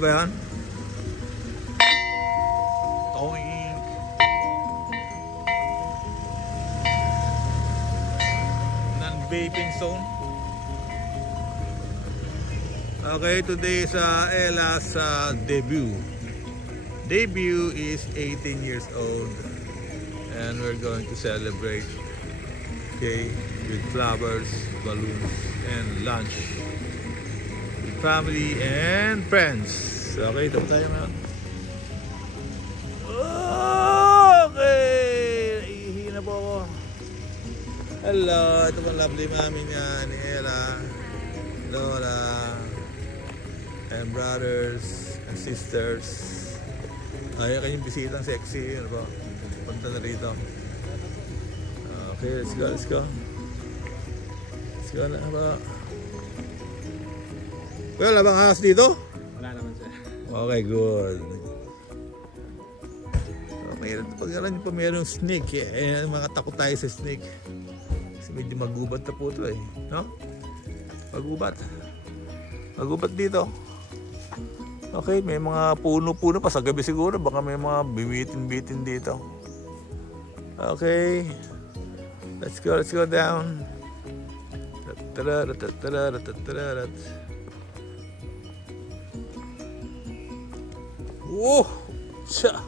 ba yan? Toink. Non-vaping zone. Okay, today is Ella's debut. Debut is 18 years old. And we're going to celebrate. Okay, with flowers, balloons, and lunch. With family and friends. Okay, ito tayo ngayon. Okay, ihina po ako. Hello, ito pang lovely mami niya ni Ella, Lola, and brothers and sisters. Ayaw kanyang bisitang sexy. Ano po? Punta na rito. Okay, let's go, let's go. Let's go na ba? Wala bang ahas dito? Wala naman sir. Okay, good. So, mayroon pag alam nyo pa mayroong snake eh. Mga takot tayo sa snake. Kasi medyo magubat na po ito eh. No? Magubat. Magubat dito. Okay, may mga puno-puno pa sa gabi siguro. Baka may mga bibitin-bitin dito. Okay. Let's go down. Oh! Siya!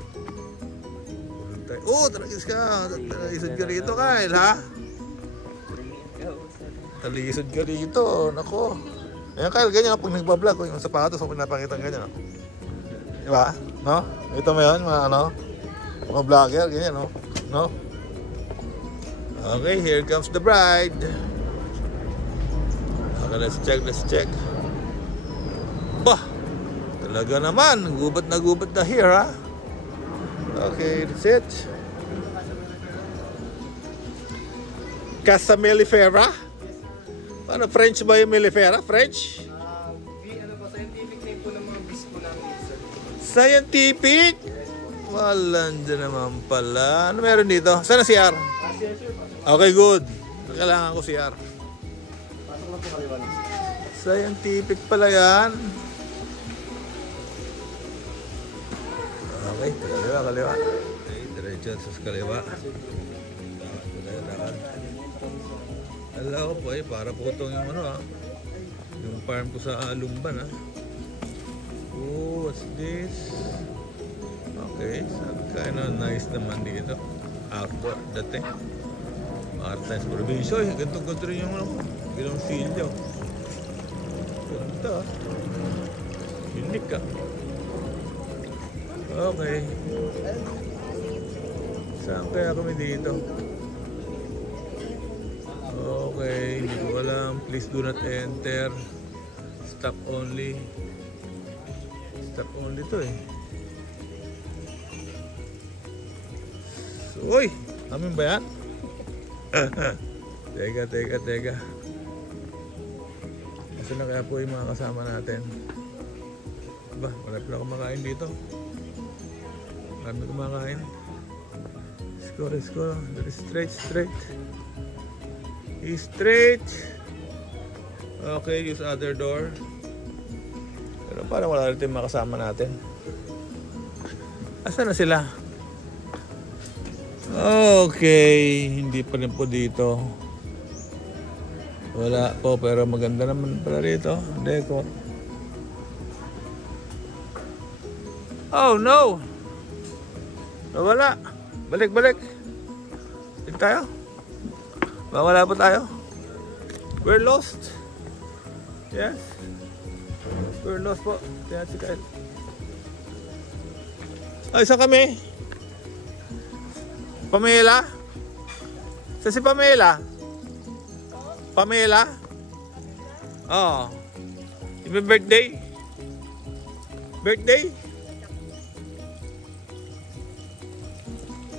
Oh, talagis ka! Talisod ka rito, Kyle, ha? Talisod ka rito, nako. Ayan, Kyle, ganyan pag nagbablog, yung sapatos kung pinapakita ganyan, no? Diba? No? Ito mo yun, mga ano? Mga vlogger, ganyan, no? No? Okay, here comes the bride. Okay, let's check. Bah! Talaga naman, gubat na here, ha? Okay, that's it. Casa Mellifera? Ano, French ba yung Mellifera? French? Ano po, scientific name po ng mga bees po namin. Scientific? Walang dyan naman pala. Ano meron dito? Saan na CR? Okay, good. Kailangan ko CR. Pasok lang po kaliwa. Scientific pala yan. Okay, kaliwa. Okay, diretso sa kaliwa. Alam ko po para po itong yung ano yung farm ko sa Lumban Oh, what's this? Okay, kind of nice naman dito. Outdoor, dating. Martins Provincia, ganito rin yung ilang silyo. Ganda. Unique ka. Okay. Saan kaya kami dito? Okay, hindi ko alam. Please do not enter. Stop only. Stop only to eh. So, uy! Amin ba yan? Teka. Kasi na kaya po yung mga kasama natin. Ba, wala pala kumakain dito. Marami kumakain. Let's go. Straight. Straight. Okay, use other door. Pero parang wala rin yung mga kasama natin. Asa na sila? Okay, hindi pa rin po dito. Wala po, pero maganda naman pala rito. Deco. Oh no! Wala. Balik. Dito tayo. Wala po tayo. We're lost. Yes. We're lost po. Tingnan si Kyle. Ay, saan kami? Pamela? Saan si Pamela? Pamela? Oo. Yung birthday? Birthday?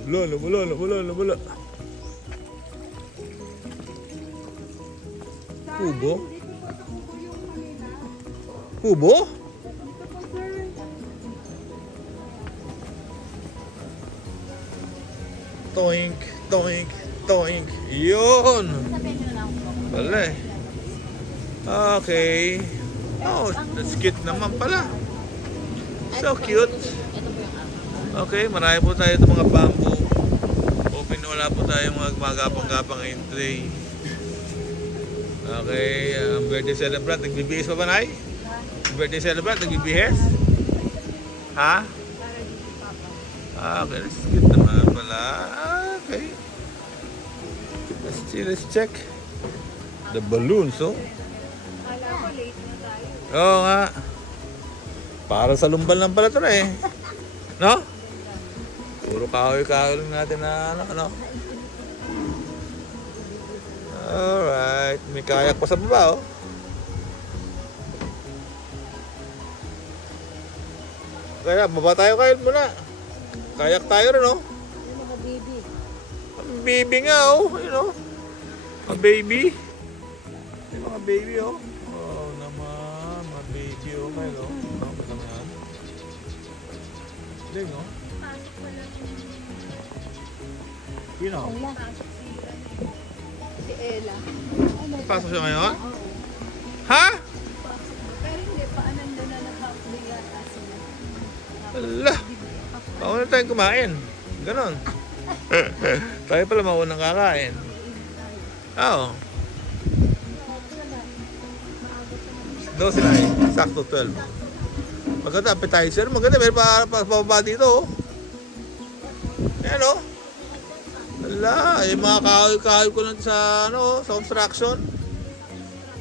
Wala. Kubo? Kubo? Toink. Yun! Wala eh. Okay. Oh, that's cute naman pala. So cute. Okay, marami po tayo itong mga bamboo. Open, wala po tayong mga magapang-gapang entry. Okay, birthday celebrant. Nagbibihis pa ba, Nay? Birthday celebrant, nagbibihis? Ha? Okay, that's cute naman pala. Okay. Let's see, let's check. The balloons, oh. Oo nga. Para sa lumbal lang pala ito na eh. No? Puro kahoy-kahoy lang natin na ano. Alright. May kayak pa sa baba, oh. Kaya, baba tayo kayo muna. Kayak tayo rin, oh. Yung mga baby. Ang baby nga, oh. You know? Mga baby. Yung mga baby, oh. Oh, naman. Mga baby, oh. Kayo, oh. Ano ba naman yan? Ding, oh. Sino? Si Ella. Pasok siya ngayon? Ha? Pero hindi pa ananda na nakapagbiga kasi. Ala. Mauna tayong kumain. Ganon. Tayo pala maunang kakain. Oo. 12 na eh. Sakto 12. Maganda appetizer. Maganda. Meron pa pababa dito, oh. Ayan, oh. Ala. Yung mga kahoy-kahoy ko lang sa, ano, sa construction.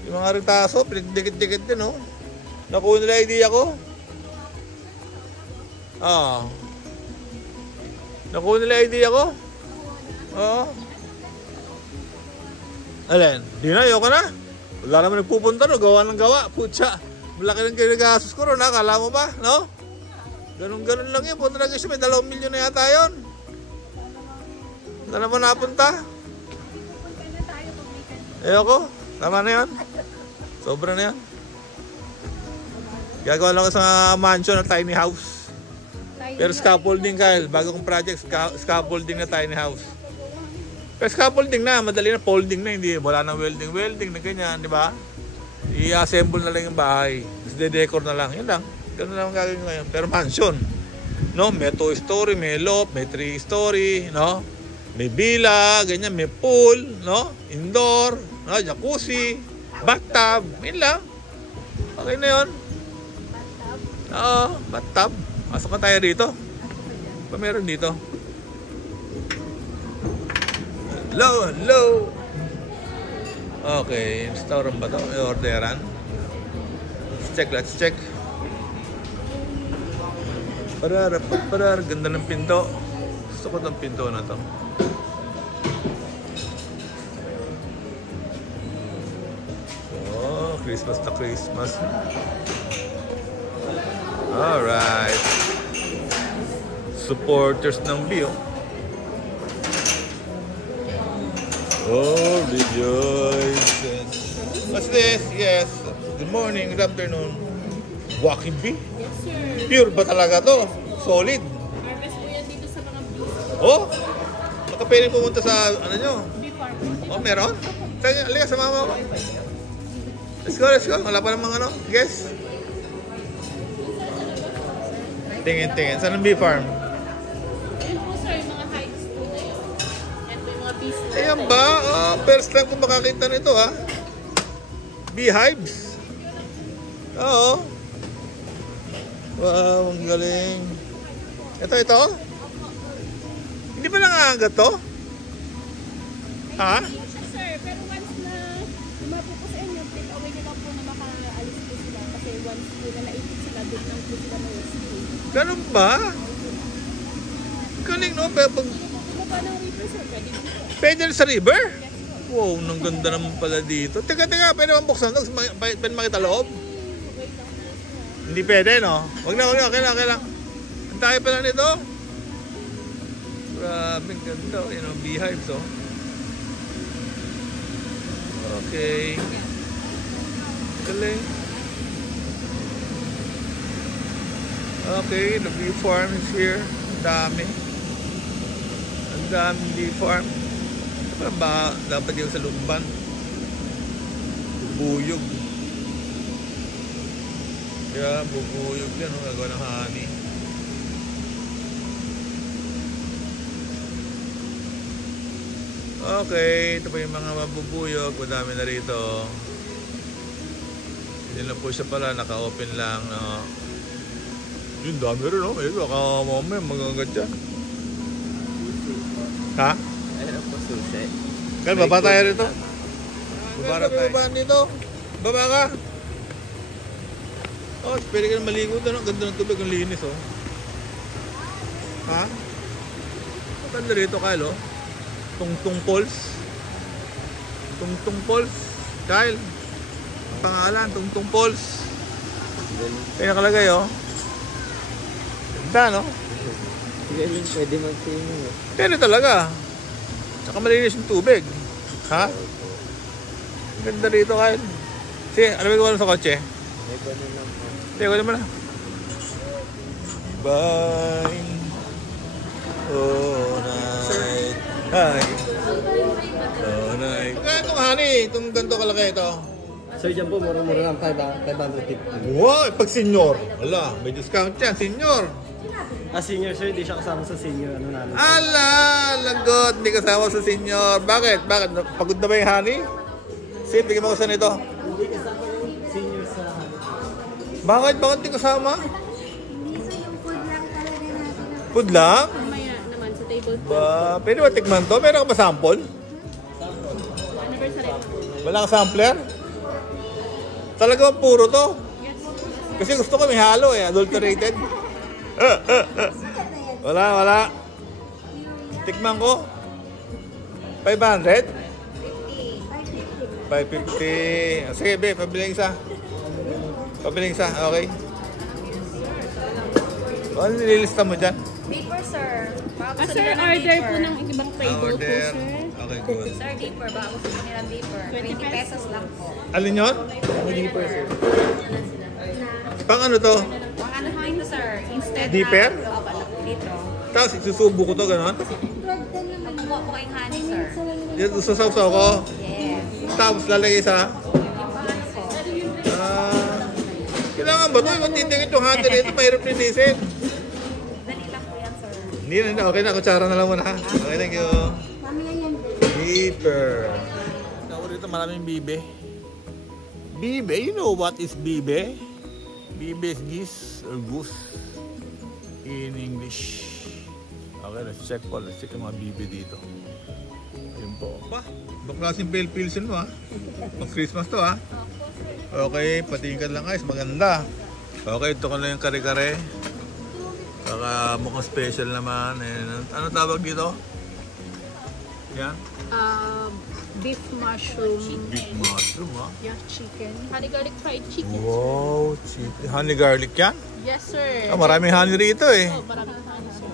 Yung mga ritaso. Pinagdikit-dikit din, oh. Nakuha nila idea ko. Oo. Nakuha nila idea ko. Oo. Alin? Di na, ayoko na. Wala naman nagpupunta, no? Gawa ng gawa. Putya. Malaki ng kinagasos ko ron, ha? Kala mo ba? No? Ganun-ganun lang yun. Punta na kasi may 2 milyon na yata yun. Saan naman napunta? Ayoko. Tama na yun. Sobra na yun. Gagawa lang ko sa mansion na tiny house. Pero scaffolding, Kyle. Bago kong project, scaffolding na tiny house. Pero scaffolding na, madali na, folding na, hindi. Wala nang welding na ganyan, di ba? I-assemble na lang yung bahay. Tapos de-decor na lang. Yun lang. Ganun lang ang gagawin ngayon. Pero mansion. No? May 2 story, may loft, may 3 story, no? May villa, ganyan, may pool, no? Indoor, no? Jacuzzi, bathtub, yun lang. Okay na yun. Oo, bathtub. Pasok na tayo rito. Pa meron dito. Hello, hello. Okay, restaurant ba ito? May orderan. Let's check. Parar. Ganda ng pinto. Gusto ko ng pinto na to. Oh, Christmas na Christmas. Alright. Supporters ng Bio. Oh, rejoices. What's this? Yes. Good morning, good afternoon. Walking bee? Yes, sir. Pure ba talaga to? Solid. Harvest po yan dito sa mga bees. Oh? Baka pwede pumunta sa, ano nyo? Bee farm. Oh, meron? Halika sa mama ko. Let's go. Wala pa namang ano. Guess. Tingin. Saan ang bee farm? Yun po, sir, yung mga hives po na yun. Yan po yung mga bees. Ayan ba? First time ko makakita nito, ha? Beehives. Oo. Wow, ang galing. Ito. Hindi ba nangangagat to? Ha? Hindi siya, sir. Pero once na lumapo po sa inyo, take away nyo lang po na makaalis po sila. Kasi once po na naipit sila, doon lang po sila na-rescue. Ganun ba? Galing, no? Pero pag Bumaba ng river, sir. Pwede po. pwede sa river? Wow, ang ganda naman pala dito. Teka, pwede bang buksan ito? Pwede makita loob? Hindi pwede, no? Wag na, okay lang. Ang tayo pala nito. Grabe, ang ganda. You know, beehives, oh. Okay. Galing. Okay, the bee farm is here. Ang dami. Ang daming bee farm. Parang ba dapat yung sa lumban? Buyog. Kaya bubuyog yan, oh, gagawa ng honey. Okay, ito po yung mga mabubuyog. Madami na rito. Hindi lang po siya pala, naka-open lang. No? Yun, dami rin, no? May mamaya, magagat dyan. Ha? Ayun po, susi. Kaya, baba tayo rito. Baba nito. Baba ka. Oh, pwede ka na maligo doon. Ang ganda ng tubig, ang linis, oh. Ha? Ang ganda rito, Kyle, oh. Tungtung Falls. Tungtung Falls. Kyle. Pangalan, Tungtung Falls. Kaya nakalagay, oh. Ganda, no? Galing, pwede mag-swimming eh. Pwede talaga. Tsaka malinis yung tubig. Ha? Ganda rito, Kyle. Sige, ano may gawa sa kotse? May gano'n lang po. Sige, wala mo na. Bye. Oh, night. Hi. Oh, night. Kaya itong honey, itong ganito kalaki ito. Sir, dyan po, mura-mura lang 550. Wow, pag senior. Wala, may discount yan, senior. Senior sir, di siya kasama sa senior. Ano namin? Ala, lagot, hindi kasama sa senior. Bakit? Bakit? Pagod na ba yung honey? Sige, bigyan mo ko sa nito. Hindi kasama yung senior sa Bakit? Bakit hindi kasama? Food lang? Mamaya naman sa table. Ba, pwede ba tikman to? Meron ka ba sample? Anniversary. Wala ka sampler? Talaga puro to? Yes. Kasi gusto ko may halo eh, adulterated. Wala. Tikman ko. 500? 550. Sige, be, pabiling isa. Okay. Ano nililista mo dyan? Deeper, sir. Sir, order po ng ibang table po, Order. sir. Okay, good. Sir, deeper. Baka gusto mo nilang deeper. 20 20 pesos lang po. Alin yun? deeper sir. Pang ano to? Kung ano ho ito, sir? Instead Deeper? dito. Tapos isusubo ko to, gano'n? Magkuha po kayong honey, sir. Yan, susaw-saw ko. Yes. Tapos lalagay sa... Paano po? Kailangan ba ito? Yung titingin yung hati rito, mahirap linisin. Dali lang po yan, sir. Hindi na, okay na. Kutsara na lang muna ha. Okay, thank you. Beeper. Ako rito maraming bibe. Bibe? You know what is bibe? Bibe is geese or goose in English. Okay, let's check po. Let's check yung mga bibe dito. Yun po. Pa, ibang klaseng pale pilsen mo ha. Pag Christmas to ha. Okay, patingin lang guys. Maganda. Okay, ito ko na yung kare-kare. Saka mukhang special naman. And, ano tawag dito? Yan. Beef mushroom. Beef mushroom ha. Yeah, chicken. Honey garlic fried chicken. Wow, chicken. Honey garlic yan? Yes, sir. Ah, maraming honey rito eh. Oh, maraming honey, sir.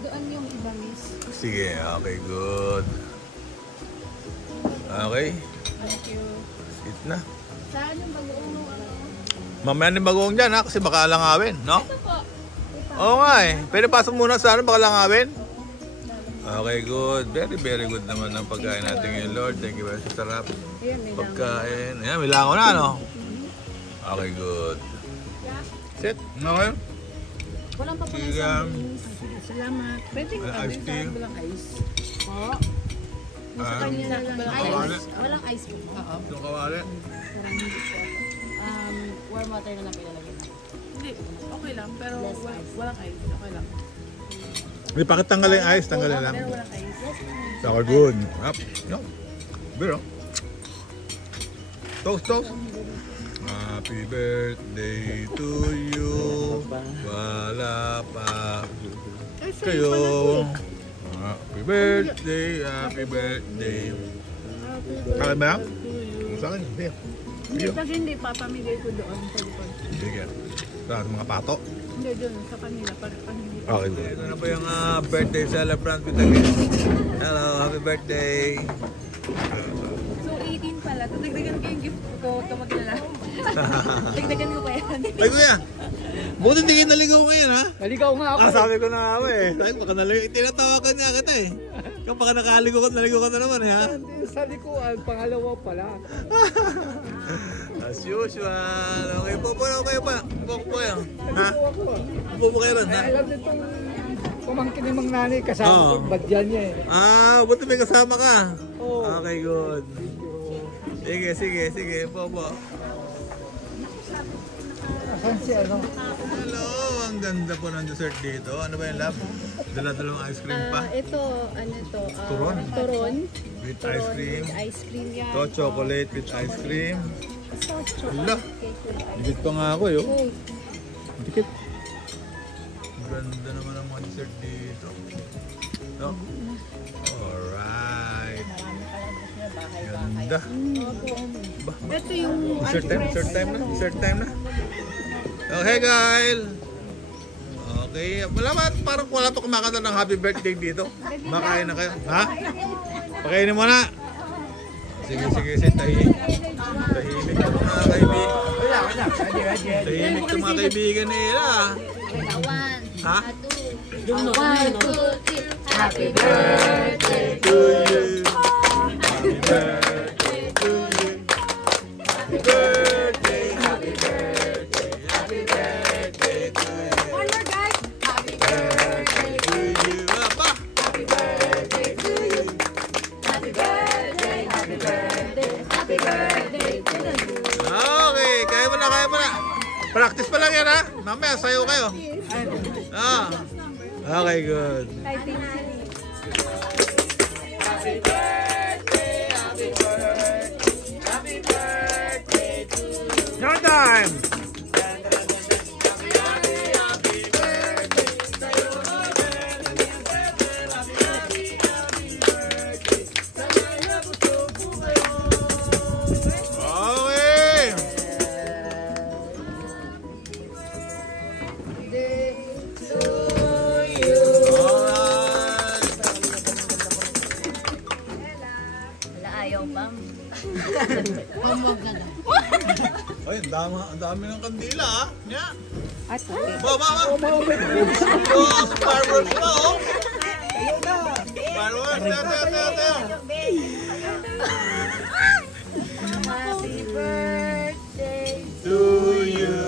Doon yung iba, miss. Sige, okay, good. Okay, Thank you. sit na. Saan yung bagoong ano? Mamaya na yung bagoong dyan ha, kasi baka alangawin, no? Ito po. Oo nga eh. Pwede pasok muna sa ano, baka alangawin. Okay, good. Very, very good naman ang pagkain natin ngayon, Lord. Thank you very much. Sarap. Ayun, may Pagkain. Ayan, may langaw na, no? Okay, good. Sit. Okay. walang pa po ng Sige. sandwich. Salamat. Pwede ko Ice tea. walang ice. Po. Ah, Kanya na lang. kawali. Walang ice po. Oo. Yung kawali. Warm water na lang pinalagyan natin. Hindi, okay lang. Pero walang ice. Okay lang. Hindi, bakit tanggalin yung ice? Tanggalin lang. Pero walang ice. Okay, good. Up. No. Biro. Toast, toast. Happy birthday to you. Wala pa kayo. Happy birthday, happy birthday. Kaya ba yan? Sa akin, hindi. Hindi. Pag hindi, papamigay ko doon sa likod. Sige. Sa mga pato. Hindi, doon sa kanila. Para kanila. Okay, good. Ito na po yung birthday celebrant with the guest. Hello, happy birthday. So, 18 pala. Dagdagan ko yung gift ko. Ito maglala. Dagdagan ko pa yan. Ay, kuya. Buti hindi kayo naligaw ngayon, ha? Naligaw nga ako. Sabi ko na nga, eh. Sabi ko, baka naligaw. Tinatawagan niya kita, eh. Kapag nakaligo ka na naman, ha? Hindi, sa likuan, pangalawa pala. As usual. Okay po po, okay pa. Po po yan. Ha? Naligo ako. Po po kayo rin, ha? Ay, alam nitong pamangkin ni Mang Nani, kasama Oo. ko, badyan niya eh. Buti may kasama ka. Oo. Okay, good. Sige. Po po. Asan si ano? Hello, ang ganda po ng dessert dito. Ano ba yung lab? Dala-dalang ice cream pa. Ito, ano to? Turon? Turon. With ice cream. With ice cream yan. To chocolate with ice cream. So, Hala. cake with ice Dikit pa nga ako, yo. cream. Dikit. Ganda naman ang mga dessert dito. No? Alright. Ganda. Ito yung Dessert time na. Okay, guys. Okay. Parang wala pa kumakanta ng happy birthday dito. Makain na kayo. Ha? Pakainin mo na. Sige. Tahimik yung mga kaibigan. Tahimik yung mga kaibigan nila. Ha? 1, 2, 3. Happy birthday To you. Happy birthday to you. Happy birthday. Happy birthday. Happy birthday to you. One more, guys. Happy birthday To you. Apa? Happy birthday to you. Happy birthday, happy birthday, happy birthday to you. Okay, kaya mo na. Practice pa lang yan, ha? Mamaya, sayo kayo. Okay, good. No time! Okay! Alright! Wala, ayaw, ma'am. Ay, ang dami ng kandila, ha? Nya. At okay. Ba. Oh, fireworks pa, oh. Fireworks, tayo. Happy birthday, To you.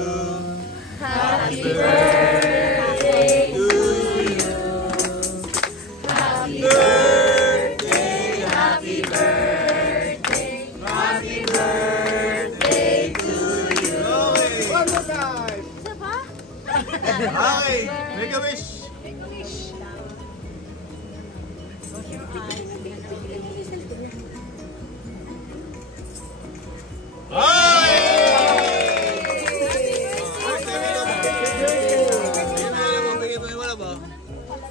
happy birthday to you. Happy birthday, happy birthday, happy birthday to you. Okay. One more time! Isa pa? Okay. Make a wish.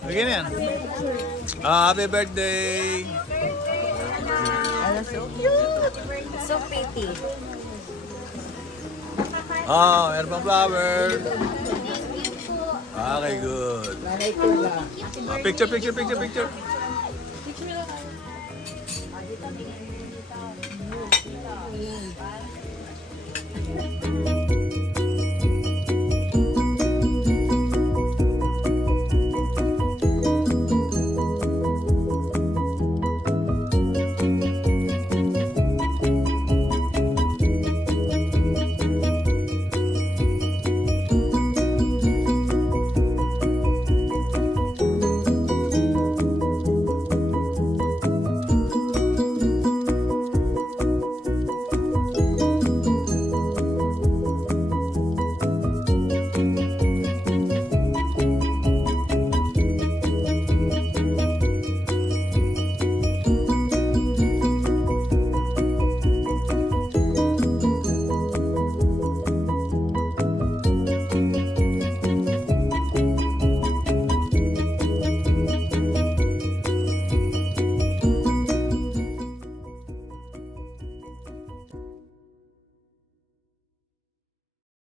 Bigyan yan. Happy birthday. So cute. So pretty. Meron pang flower. Okay, good. Nanay ko lang. Picture. Dito,